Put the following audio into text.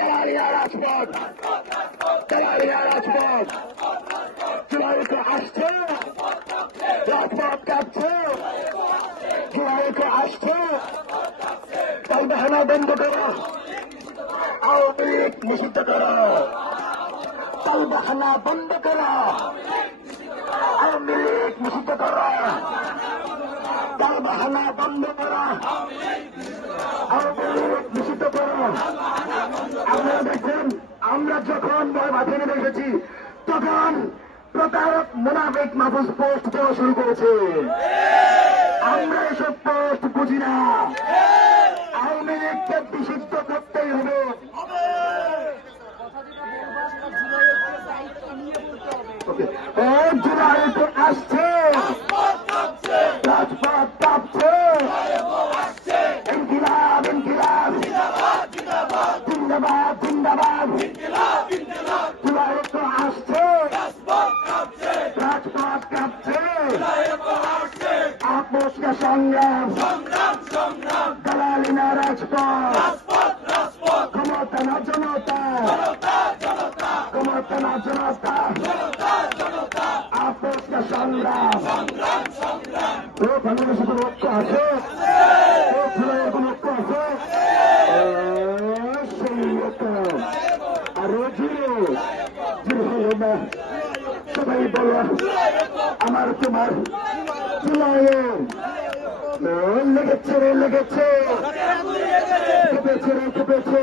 দালালিয়া রাজপথ, দালালিয়া রাজপথ, জুলাইকে আসছে, রাজপথ কাঁপছে, জুলাইকে আসছে, তাই বাহানা বন্ধ করো, আওয়ামী লীগ নিষিদ্ধ করো, তাই বাহানা বন্ধ করো, আওয়ামী লীগ নিষিদ্ধ করো, তাই বাহানা বন্ধ করো, আওয়ামী লীগ নিষিদ্ধ করো। আপনারা দেখছেন, আমরা যখন মাঠে নেমে এসেছি তখন প্রতারক মুনাফিক মাহফুজ পোস্ট দেওয়া শুরু করেছে। আমরা এসব পোস্ট বুঝি না। আওয়ামী লীগকে নিষিদ্ধ করতেই হবে। জুলাইতে আসছে, রাজপথ কাঁপছে, ইনকিলাব ইনকিলাব, জিন্দাবাদ জিন্দাবাদ, জুলাইতে আসছে, রাজপথ কাঁপছে, আপোষ का সংগ্রাম, দালালি না রাজপথ, ক্ষমতা না জনতা, ক্ষমতা না জনতা, আপোষ का সংগ্রাম। ও বাংলাদেশে কোনো ঐক্য আছে? ও জুলাইয়ের কোনো ঐক্য আছে? সেই ঐক্য আরো জিরো জিরো হলো না। সবাই বলো আমার তোমার জুলাইয়ে লেগেছে রে লেগেছে, কেঁপেছে রে কেঁপেছে।